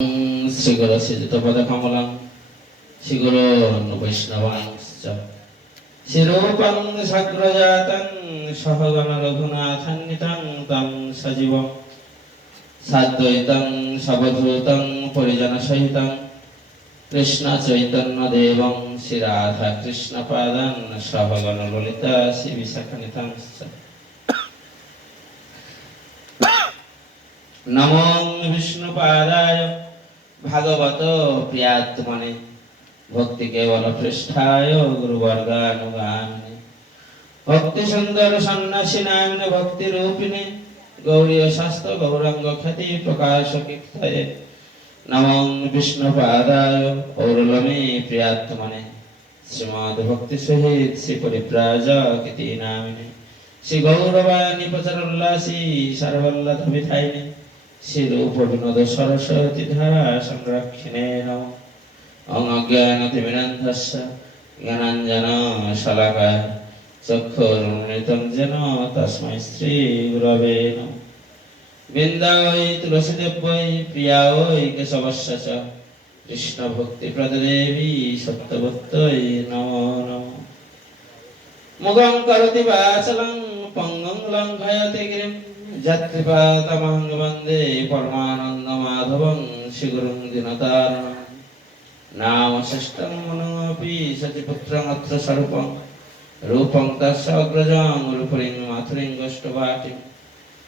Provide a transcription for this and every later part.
শ্রীগুরু শ্রীযুতপদকমলং শ্রীগুরু বৈষ্ণবাংশ্চ শ্রীরূপং সাগ্রজাতং সহগণ রঘুনাথান্বিতং তং সজীবং সাদ্বৈতং সবধূতং পরিজনসহিতং কৃষ্ণ চৈতন্য দেবং শ্রী রাধা কৃষ্ণ পাদান সহগণ ললিতা শ্রী বিশাখানিতাংশ্চ নমো বিষ্ণুপাদায় ভাগবত প্রিয়াত্মনে ভক্তি কেবল পৃষ্ঠায় গুরুবর্গানুগামিনে ভক্তি সুন্দর সন্ন্যাসী নামিনে ভক্তি রূপিণে গৌরীয় শাস্ত্র গৌরাঙ্গ খ্যাতি প্রকাশকিত্তয়ে নমো বিষ্ণুপাদায় পৌরলমে প্রিয়াত্মনে শ্রীমদ্ ভক্তি সহিত শ্রী পরিব্রাজকিতি নামিনে শ্রী গৌরবাণী প্রচারোল্লাসী সর্বল্লভ বিধায়িনে শ্রী রূপ বিনোদ সরস্বতী ধারা সংরক্ষিণে নমঃ ওং অজ্ঞানতিমিরান্ধস্য জ্ঞানাঞ্জন শলাকায় চক্ষুरुन्मिलितं येन तस्मै श्री गुरवे नमः বৃন্দাবৈ তুলসীদেব্যৈ প্রিয়াयै কেশবস্য চ কৃষ্ণ ভক্তি প্রদদেবী সত্যবত্যৈ নমো নমঃ মুখং করোতি বাচলং পঙ্গং লঙ্ঘয়তে গিরিম যৎকৃপাতমহং বন্দে পরমানন্দ মাধবং শ্রীগুরুং দীনতারিণং নাম ষষ্ঠং মনোপি সচিপুত্রং অত্র স্বরূপং রূপং তস্য অগ্রজং রূপরিং মাথুরিং গোষ্ঠবাটিং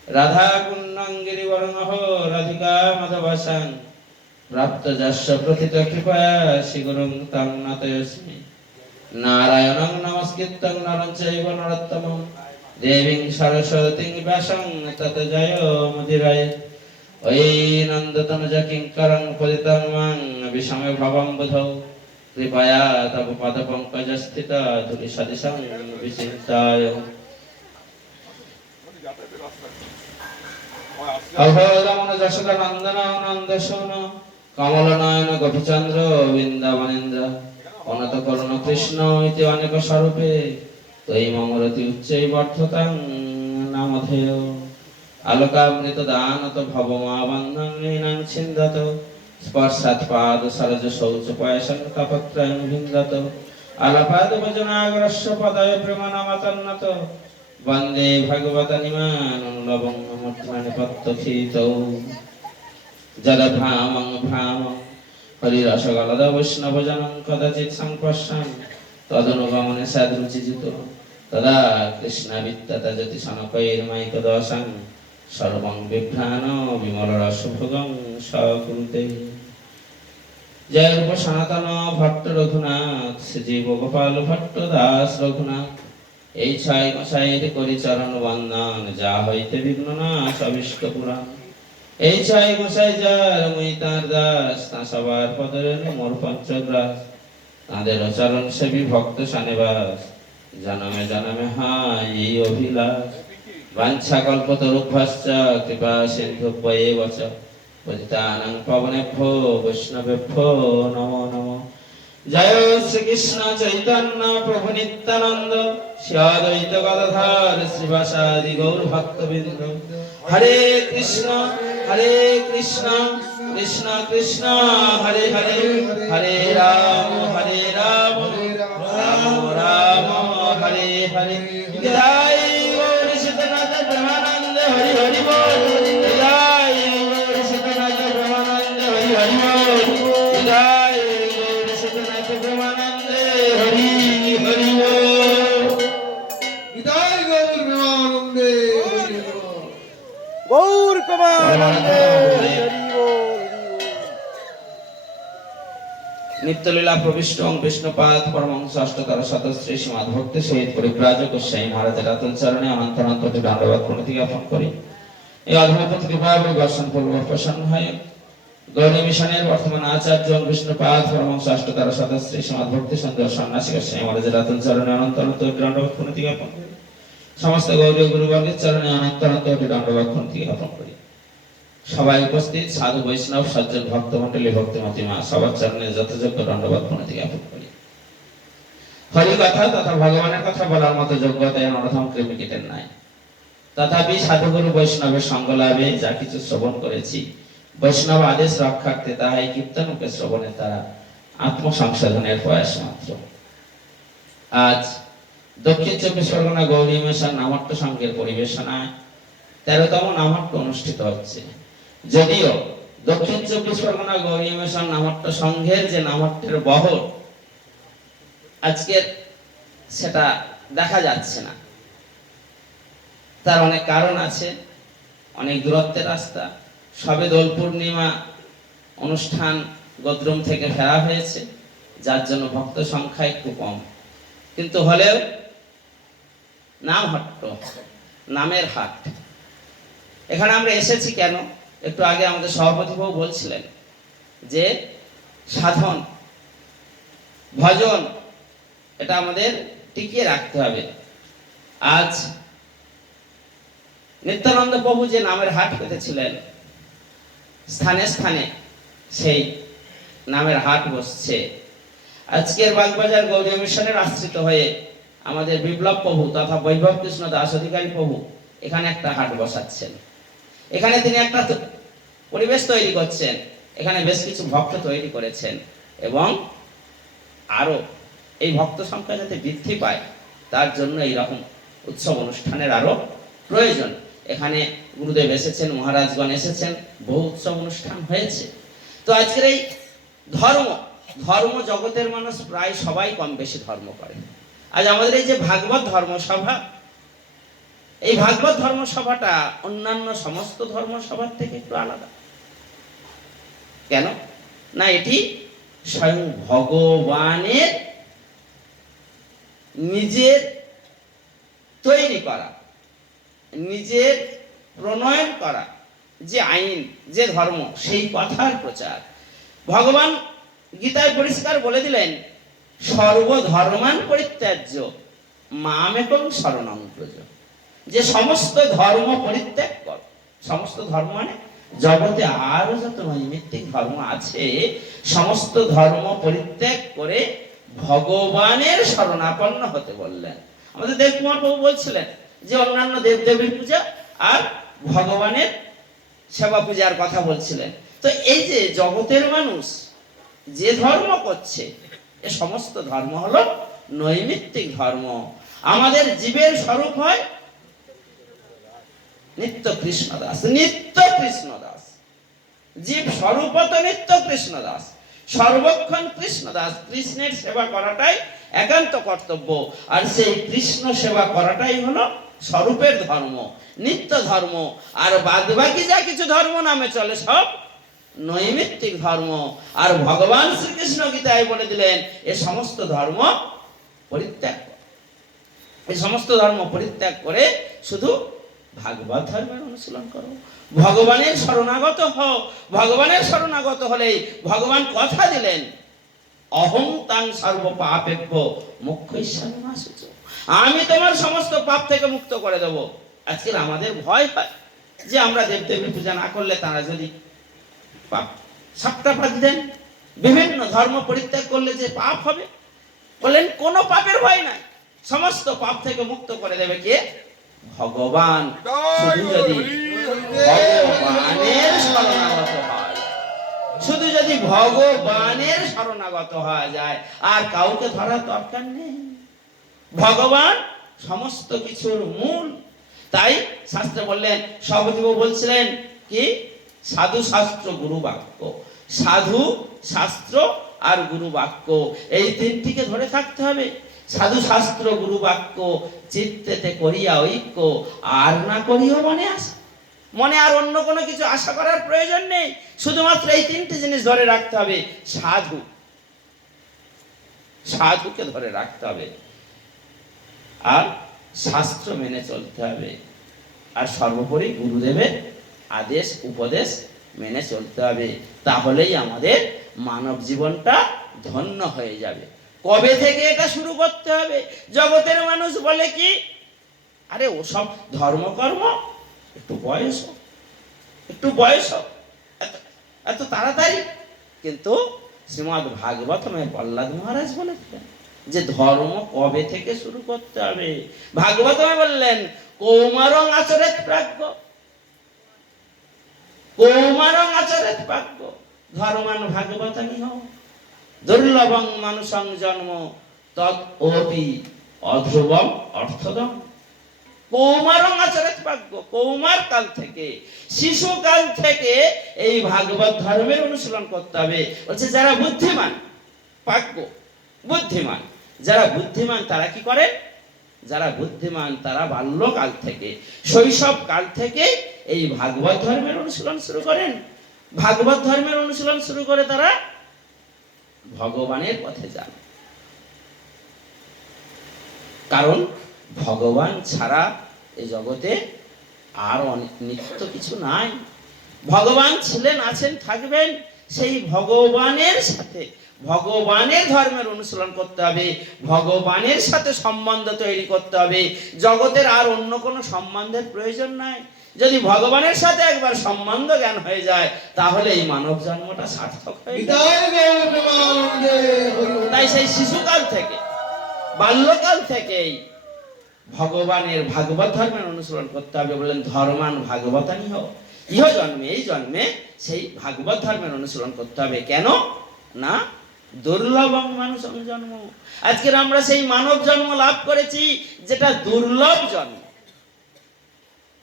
রাধা কুণ্ডং গিরিবরণঃ রাধিকা মাধবসাং প্রাপ্ত যস্য প্রথিত কৃপয়া শ্রীগুরুং তং নতোস্মি নারায়ণং নমস্কৃত্যং নরং চৈব নরোত্তমং দেবীং সরস্বতীং ব্যাসং ততো জয়মুদীরয়ে ওই নন্দতনুজ কিঙ্করং পতিतं মাং বিষমে ভবং বুধৌ কৃপয়া তব পদপঙ্কজস্থিত ধূলিসদৃশং বিচিন্তায় অভয়রমণ যশোদানন্দন নন্দসূন কমলনয়ন গোপীচন্দ্র বৃন্দাবনেন্দ্র অনত করুণ কৃষ্ণ ইতি অনেক স্বরূপে তৈ মমরতি উচ্চৈবর্ধতাং নামধেয় আলোকামৃত দানত ভবমাবন্ধং নৈনাং ছিন্দত স্পর্শাৎ পাদ সরজ শৌচ পয়সং তপত্রয়ং ভিন্দত আলাপাদ ভজনাগ্রস্য পদয় প্রেমনামতন্নত বন্দে ভগবত নিমানলবং মূর্ধনিপত্যথিতৌ জলভ্রামং ভ্রামং হরিরসগলদ বৈষ্ণবজনং কদাচিৎ সংপশ্যন তদনুগমনে সাদৃচিযুত তদা কৃষ্ণাবিত্ততজতি সনকৈর্মৈকদশং সর্বং বিভ্রাণ বিমলরসভোগং সকুরুতে জয় রূপ সনাতন ভট্ট রঘুনাথ শ্রীজীব গোপাল ভট্ট দাস রঘুনাথ এই ছয় গোসাইয়ের করি চরণ বন্দন যা হইতে বিঘ্ন নাশ অভীষ্ট পুরাণ এই ছয় গোসাই যার মুই তাঁর দাস তা সবার পদরেণু মোর পঞ্চগ্রাস তাঁদের চরণ সেবী ভক্ত সানেবাস জনমে জনমে হাই এই অভিলাষ বাঞ্ছা কল্পতরুভ্যশ্চ কৃপা সিন্ধুভ্যেব চ পতিতানাং পাবনেভ্যো বৈষ্ণবেভ্যো নমো নমঃ জয় শ্রীকৃষ্ণ চৈতন্য প্রভু নিত্যানন্দ শ্রী অদ্বৈত গদাধর শ্রীবাসাদি গৌর ভক্তবৃন্দ হরে কৃষ্ণ কৃষ্ণ কৃষ্ণ হরে হরে হরে রাম রাম রাম হরে হরে জয় গৌর সীতানাথ ব্রহ্মানন্দ হরি হরি বল জয় গৌর সীতানাথ ব্রহ্মানন্দ হরি হরি বল জয় গৌর সীতানাথ ব্রহ্মানন্দ হরি হরি বল জয় গৌর প্রেমানন্দে গৌর প্রেমানন্দে নিত্যলীলা প্রবিষ্ট বিষ্ণুপাদ পরমহংস অষ্টতর শতশ্রী শ্রীমদ ভক্তি সহিত পরিব্রাজক গোস্বামী মহারাজের আতুল চরণে অনন্ত অনন্ত দণ্ডবত প্রণতি জ্ঞাপন করি। এই অধমপতি কৃপাবলী দর্শন পূর্বক প্রসন্ন হয় গৌরী মিশনের বর্তমান আচার্য বিষ্ণুপাদ পরমহংস অষ্টতর শতশ্রী শ্রীমদ ভক্তি সুন্দর সন্ন্যাসী গোস্বামী মহারাজের আতুল চরণে অনন্ত অনন্ত দণ্ডবত প্রণতি জ্ঞাপন করি। সমস্ত গৌরী গুরুবর্গের চরণে অনন্ত অনন্ত দণ্ডবত প্রণতি জ্ঞাপন করি। সবাই উপস্থিত সাধু বৈষ্ণব সজ্জন ভক্তমণ্ডলী ভক্তিমতী মা সবার চরণে যথাযোগ্য দণ্ডবত প্রণতি জ্ঞাপন করি। হরি কথা তথা ভগবানের কথা বলার মতো যোগ্যতা নরথম কৃমিকীটের নাই। তথাপি সাধুগুরু বৈষ্ণবের সঙ্গ লাভে যা কিছু শ্রবণ করেছি বৈষ্ণব আদেশ রক্ষার্থে তাহাই কীর্তনকে শ্রবণে তারা আত্মসংশোধনের প্রয়াস মাত্র। আজ দক্ষিণ চব্বিশ পরগনা গৌরী মিশন নামট্য সংঘের পরিবেশনায় 13তম নামট্য অনুষ্ঠিত হচ্ছে। যদিও দক্ষিণ চব্বিশ পরগনা গৌরী মিশন নামট্য সংঘের যে নামট্যের বহর আজকের সেটা দেখা যাচ্ছে না, তার অনেক কারণ আছে, অনেক দূরত্বের রাস্তা। সবে দোল পূর্ণিমা অনুষ্ঠান গোদ্রুম থেকে ফেরা হয়েছে, যার জন্য ভক্ত সংখ্যা একটু কম, কিন্তু হলেও নামহট্ট, নামের হাট। এখানে আমরা এসেছি কেন? একটু আগে আমাদের সভাপতি বাবু বলছিলেন যে সাধন ভজন এটা আমাদের টিকিয়ে রাখতে হবে। আজ নিত্যানন্দ প্রভু যে নামের হাট পেতেছিলেন, স্থানে স্থানে সেই নামের হাট বসছে। আজকের বাগবাজার গৌরী মিশনের আশ্রিত হয়ে আমাদের বিপ্লব প্রভু তথা বৈভব কৃষ্ণ দাস অধিকারী প্রভু এখানে একটা হাট বসাচ্ছেন। এখানে তিনি একটা পরিবেশ তৈরি করছেন, এখানে বেশ কিছু ভক্ত তৈরি করেছেন এবং আরো এই ভক্ত সংখ্যা যাতে বৃদ্ধি পায় তার জন্য এইরকম উৎসব অনুষ্ঠানের আরো প্রয়োজন। এখানে গুরুদেব এসেছেন, মহারাজগণ এসেছেন, বহু উৎসব অনুষ্ঠান হয়েছে। তো আজকের এই ধর্ম জগতের মানুষ প্রায় সবাই কম বেশি ধর্ম করে। আজ আমাদের এই যে ভাগবত ধর্মসভা, এই ভাগবত ধর্মসভাটা অন্যান্য সমস্ত ধর্মসভার থেকে একটু আলাদা। কেন না? এটি স্বয়ং ভগবানের নিজের তৈরি করা, নিজের প্রণয়ন করা যে আইন, যে ধর্ম, সেই কথার প্রচার। ভগবান গীতায় পরিষ্কার বলে দিলেন, সর্বধর্মান পরিত্যাজ্য মামেকং শরণং ব্রজ, যে সমস্ত ধর্ম পরিত্যাগ কর। সমস্ত ধর্ম মানে জগতে আরো যত নৈমিত্তিক ধর্ম আছে, সমস্ত ধর্ম পরিত্যাগ করে ভগবানের শরণাপন্ন হতে বললেন। আমাদের দেবকুমার প্রভু বলছিলেন যে অন্যান্য দেবদেবীর পূজা আর ভগবানের সেবা পূজার কথা বলছিলেন। তো এই যে জগতের মানুষ যে ধর্ম করছে, এ সমস্ত ধর্ম হলো নৈমিত্তিক ধর্ম। আমাদের জীবের স্বরূপ হয় নিত্য কৃষ্ণ দাস, নিত্য কৃষ্ণ দাস। জীব স্বরূপত নিত্য কৃষ্ণ দাস, সর্বক্ষণ কৃষ্ণ দাস। কৃষ্ণের সেবা করাটাই একান্ত কর্তব্য, আর সেই কৃষ্ণ সেবা করাটাই হলো স্বরূপের ধর্ম, নিত্য ধর্ম। আর বাদবাকি যা কিছু ধর্ম নামে চলে সব নৈমিত্তিক ধর্ম। আর ভগবান শ্রীকৃষ্ণ গীতায় বলে দিলেন, এ সমস্ত ধর্ম পরিত্যাগ কর। এই সমস্ত ধর্ম পরিত্যাগ করে শুধু ভাগবত ধর্মের অনুশীলন করো, ভগবানের শরণাগত হও। ভগবানের শরণাগত হলেই ভগবান কথা দিলেন, অহং তাং সর্ব পাপেভ্য মোক্ষয়িষ্যামি মা শুচি, আমি তোমার সমস্ত পাপ থেকে মুক্ত করে দেব। আজকে আমাদের ভয় হয় যে আমরা দেবদেবীর পূজা না করলে তারা যদি পাপ সাপটাপাত দেন, বিভিন্ন ধর্ম পরিত্যাগ করলে যে পাপ হবে। বললেন কোনো পাপের ভয় নাই, সমস্ত পাপ থেকে মুক্ত করে দেবে কে? ভগবান। শুধু যদি ভগবানের শরণাগত হয়, শুধু যদি ভগবানের শরণাগত হওয়া যায়, আর কাউকে ধরার দরকার নেই। ভগবান সমস্ত কিছুর মূল। তাই শাস্ত্রে বললেন, সভাপতি বলছিলেন কি, সাধু শাস্ত্র গুরু বাক্য। সাধু শাস্ত্র আর গুরু বাক্য, এই তিনটিকে ধরে থাকতে হবে। সাধু শাস্ত্র গুরু বাক্য চিত্তেতে করিয়া ঐক্য, আর না করিও মনে আশা। মনে আর অন্য কোনো কিছু আশা করার প্রয়োজন নেই, শুধুমাত্র এই তিনটি জিনিস ধরে রাখতে হবে। সাধুকে ধরে রাখতে হবে, আর শাস্ত্র মেনে চলতে হবে, আর সর্বোপরি গুরুদেবের আদেশ উপদেশ মেনে চলতে হবে। তাহলেই আমাদের মানব জীবনটা ধন্য হয়ে যাবে। কবে থেকে এটা শুরু করতে হবে? জগতের মানুষ বলে কি, আরে ওসব ধর্মকর্ম একটু বয়স হোক, একটু বয়স হোক, এত তাড়াতাড়ি। কিন্তু শ্রীমদ্ ভাগবতমে প্রহ্লাদ মহারাজ বলেছিলেন যে ধর্ম কবে থেকে শুরু করতে হবে। ভাগবতমে বললেন, কৌমারং আচরেৎ প্রাজ্ঞ, কৌমারং আচরেত ভাগ্য ধর্মান ভাগবতানি হও দুর্লভং মানুষং জন্ম তৎ অপি অধ্রুবম অর্থদম। কৌমারং আচরেত ভাগ্য, কৌমার কাল থেকে, শিশুকাল থেকে এই ভাগবত ধর্মের অনুশীলন করতে হবে। বলছে যারা বুদ্ধিমান, ভাগ্য বুদ্ধিমান, যারা বুদ্ধিমান তারা কি করে? যারা বুদ্ধিমান তারা বাল্যকাল থেকে, শৈশব কাল থেকে এই ভাগবত ধর্মের অনুশীলন শুরু করেন। ভাগবত ধর্মের অনুশীলন শুরু করে তারা ভগবানের পথে যান। কারণ ভগবান ছাড়া এই জগতে আর নিত্য কিছু নাই। ভগবান ছিলেন, আছেন, থাকবেন। সেই ভগবানের সাথে ভগবানের ধর্মের অনুশীলন করতে হবে, ভগবানের সাথে সম্বন্ধ তৈরি করতে হবে। জগতের আর অন্য কোনো সম্বন্ধের প্রয়োজন নাই। যদি ভগবানের সাথে একবার সম্বন্ধ জ্ঞান হয়ে যায় তাহলে এই মানব জন্মটা সার্থক হয়ে যায়। বিদায় গৌর প্রেমানন্দে। তাই সেই শিশুকাল থেকে, বাল্যকাল থেকেই ভগবানের ভাগবত ধর্মের অনুসরণ করতে হবে। বললেন ধর্মান ভাগবতানি হও, ইহ জন্মে, এই জন্মে সেই ভাগবত ধর্মের অনুসরণ করতে হবে। কেন না? দুর্লভং মানুষং জন্ম। আজকের আমরা সেই মানব জন্ম লাভ করেছি যেটা দুর্লভ জন্ম।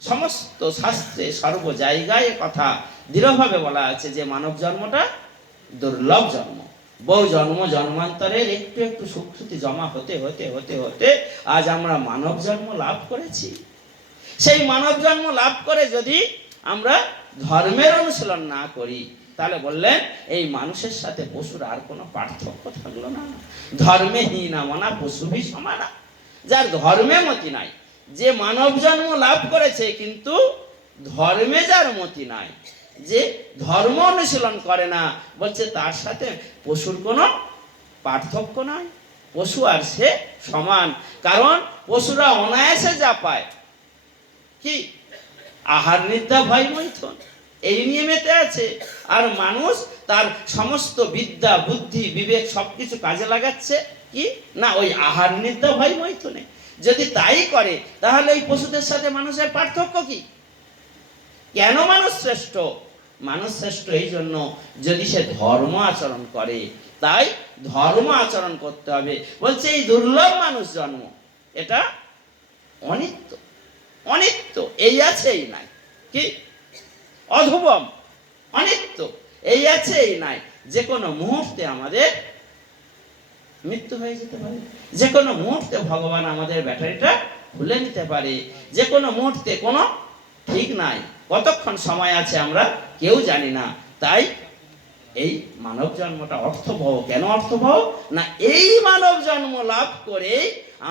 সমস্ত শাস্ত্রে সর্ব জায়গায় কথা দৃঢ়ভাবে বলা আছে যে মানব জন্মটা দুর্লভ জন্ম। বহু জন্ম জন্মান্তরের একটু একটু সুকৃতি জমা হতে হতে হতে হতে আজ আমরা মানব জন্ম লাভ করেছি। সেই মানব জন্ম লাভ করে যদি আমরা ধর্মের অনুশীলন না করি তাহলে বললেন এই মানুষের সাথে পশুর আর কোনো পার্থক্য থাকলো না। ধর্মে হীনা মানা পশুভি সমানা। যার ধর্মে মতি নাই, যে মানব জন্ম লাভ করেছে কিন্তু ধর্মে যার মতি নাই, যে ধর্ম অনুশীলন করে না, বলছে তার সাথে পশুর কোনো পার্থক্য নাই। পশু আর সে সমান। কারণ পশুরা অনায়াসে যা পায় কি আহার নিদ্রা ভয় মৈথুন, এই নিয়ে মেতে আছে। আর মানুষ তার সমস্ত বিদ্যা বুদ্ধি বিবেক সবকিছু কাজে লাগাচ্ছে কি না ওই আহার নিদ্রা ভয় মৈথুনে। যদি তাই করে তাহলে এই পশুদের সাথে মানুষের পার্থক্য কি? কেন মানুষ শ্রেষ্ঠ? মানুষ শ্রেষ্ঠ এই জন্য যদি সে ধর্ম আচরণ করে। তাই ধর্ম আচরণ করতে হবে। বলছে এই দুর্লভ মানুষ জন্ম এটা অনিত্য, অনিত্য, এই আছে এই নাই, কি অধুবম, অনিত্য, এই আছে এই নাই। যে কোনো মুহূর্তে আমাদের মৃত্যু হয়ে যেতে পারে, যে কোনো মুহূর্তে ভগবান আমাদের ব্যাটারিটা খুলে নিতে পারে, যে কোনো মুহূর্তে কোনো ঠিক নাই, কতক্ষণ সময় আছে আমরা কেউ জানি না। তাই এই মানব জন্মটা অর্থবহ। কেন অর্থবহ না এই মানব জন্ম লাভ করে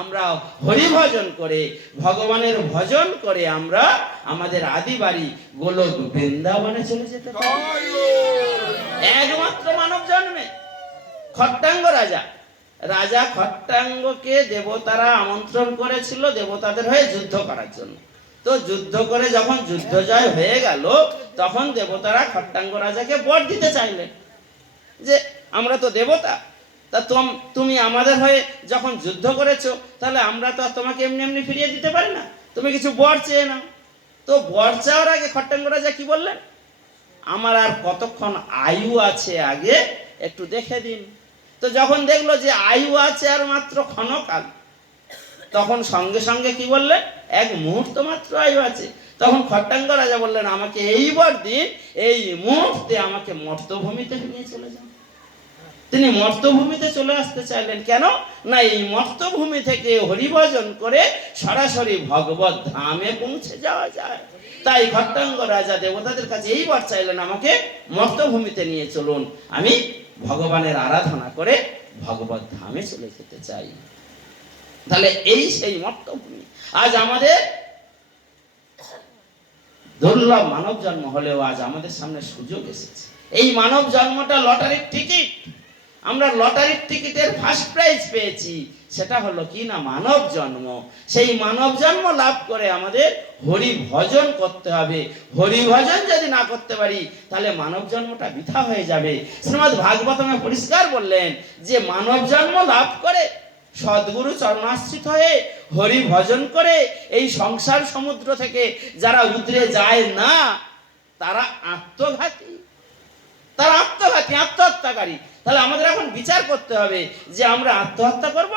আমরা হরিভজন করে ভগবানের ভজন করে আমরা আমাদের আদি বাড়ি গোলক বৃন্দাবনে চলে যেতে পারি একমাত্র মানব জন্মে। খট্টাঙ্গ রাজা, রাজা খট্টাঙ্গকে দেবতারা আমন্ত্রণ করেছিল দেবতাদের হয়ে যুদ্ধ করার জন্য। তো যুদ্ধ করে যখন যুদ্ধ জয় হয়ে গেল তখন দেবতারা খট্টাঙ্গ রাজাকে বর দিতে চাইলেন যে আমরা তো দেবতা, তা তুমি আমাদের হয়ে যখন যুদ্ধ করেছো তাহলে আমরা তো তোমাকে এমনি এমনি ফিরিয়ে দিতে পারি না, তুমি কিছু বর চেয়ে নাও। তো বর চাওয়ার আগে খট্টাঙ্গ রাজা কি বললেন? আমার আর কতক্ষণ আয়ু আছে আগে একটু দেখে দিন। তো যখন দেখলো যে আয়ু আছে আর মাত্র ক্ষণকাল, তখন সঙ্গে সঙ্গে কি বললেন? এক মুহূর্ত মাত্র আয়ু আছে। তখন খট্টাঙ্গ রাজা বললেন আমাকে এইবার দিন, এই মুহূর্তে আমাকে মর্তভূমিতে নিয়ে চলে যান। তিনি মর্তভূমিতে চলে আসতে চাইলেন। কেন না এই মর্তভূমি থেকে হরিভজন করে সরাসরি ভগবত ধামে পৌঁছে যাওয়া যায়। তাই খট্টাঙ্গ রাজা দেবতাদের কাছে এইবার চাইলেন আমাকে মর্তভূমিতে নিয়ে চলুন, আমি ভগবানের আরাধনা করে ভগবত ধামে চলে যেতে চাই। তাহলে এই সেই মর্তভূমি। আজ আমাদের দুর্লভ মানব জন্ম হলেও আজ আমাদের সামনে সুযোগ এসেছে। এই মানব জন্মটা লটারির টিকিট। আমরা লটারির টিকিটের ফার্স্ট প্রাইজ পেয়েছি, সেটা হলো কি না মানব জন্ম। সেই মানব জন্ম লাভ করে আমাদের হরি ভজন করতে হবে। হরি ভজন যদি না করতে পারি তাহলে মানব জন্মটা বৃথা হয়ে যাবে। শ্রীমদ্ ভাগবতমে পরিষ্কার বললেন যে মানব জন্ম লাভ করে সদ্গুরু চরণাশ্রিত হয়ে হরি ভজন করে এই সংসার সমুদ্র থেকে যারা উতরে যায় না, তারা আত্মঘাতী, তারা আত্মঘাতী, আত্মহত্যাকারী। তাহলে আমাদের এখন বিচার করতে হবে যে আমরা আত্মহত্যা করব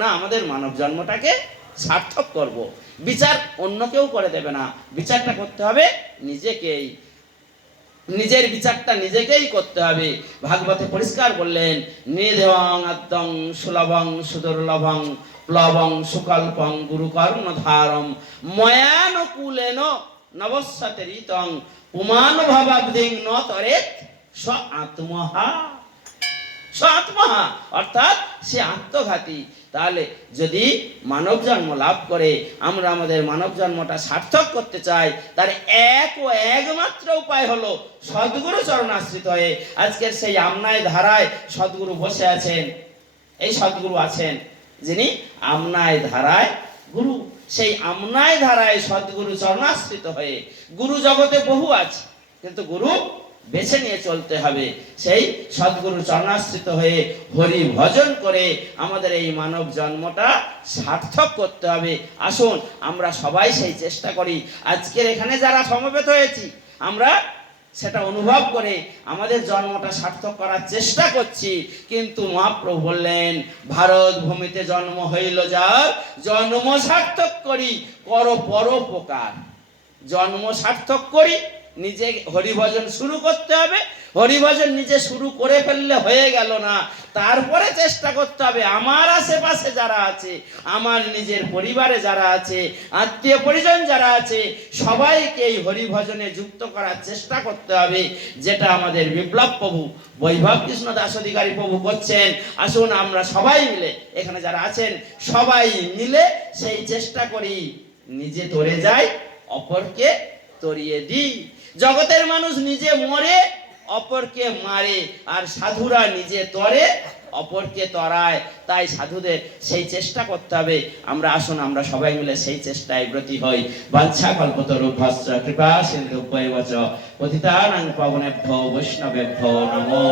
না আমাদের মানব জন্মটাকে সার্থক করব। বিচার অন্য কেউ করে দেবে না, বিচারটা করতে হবে নিজেকেই। নিজের বিচারটা নিজেকেই করতে হবে। ভাগবতে পরিষ্কার বললেন, নিধেয়ং আদ্যং সুলভং সুদুর্লভং প্লবং সুকল্পং গুরুকর্ণধারম ময়ানুকূলেন নবস্যতেরিতং পুমানুভবাবধিং ন তরেত স আত্মহা। আত্মহা অর্থাৎ সে আত্মঘাতী। তাহলে যদি মানব জন্ম লাভ করে আমরা আমাদের মানব জন্মটা সার্থক করতে চাই, তার এক ও একমাত্র উপায় হলো সদ্গুরু চরণাশ্রিত হয়ে। আজকের সেই আমনায় ধারায় সদ্গুরু বসে আছেন, এই সদ্গুরু আছেন যিনি আমনায় ধারায় গুরু। সেই আমনায় ধারায় সদ্গুরু চরণাশ্রিত হয়ে, গুরু জগতে বহু আছে কিন্তু গুরু বেছে নিয়ে চলতে হবে। সেই সদ্গুরু চরণাশ্রিত হয়ে হরি ভজন করে আমাদের এই মানব জন্মটা সার্থক করতে হবে। আসুন আমরা সবাই সেই চেষ্টা করি। আজকের এখানে যারা সমবেত হয়েছি আমরা সেটা অনুভব করে আমাদের জন্মটা সার্থক করার চেষ্টা করছি। কিন্তু মহাপ্রভু বললেন, ভারত ভূমিতে জন্ম হইল যার, জন্ম সার্থক করি কর পরোপকার। জন্ম সার্থক করি, নিজে হরিভজন শুরু করতে হবে। হরিভজন নিজে শুরু করে ফেললে হয়ে গেল না, তারপরে চেষ্টা করতে হবে আমার আশেপাশে যারা আছে, আমার নিজের পরিবারে যারা আছে, আত্মীয় পরিজন যারা আছে, সবাইকে এই হরিভজনে যুক্ত করার চেষ্টা করতে হবে, যেটা আমাদের বিপ্লব প্রভু বৈভব কৃষ্ণ দাস অধিকারী প্রভু করছেন। আসুন আমরা সবাই মিলে, এখানে যারা আছেন সবাই মিলে সেই চেষ্টা করি, নিজে তরে যাই অপরকে তরিয়ে দিই। জগতের মানুষ নিজে মরে অপরকে মারে, আর সাধুরা নিজে তরে অপরকে তরায়। তাই সাধুদের সেই চেষ্টা করতে হবে। আমরা আসুন আমরা সবাই মিলে সেই চেষ্টায় ব্রতী হই। বাঞ্ছা কল্পতরুভ্যশ্চ কৃপা সিন্ধুভ্যৈব চ পতিতানাং পাবনেভ্যো বৈষ্ণবেভ্যো নমো।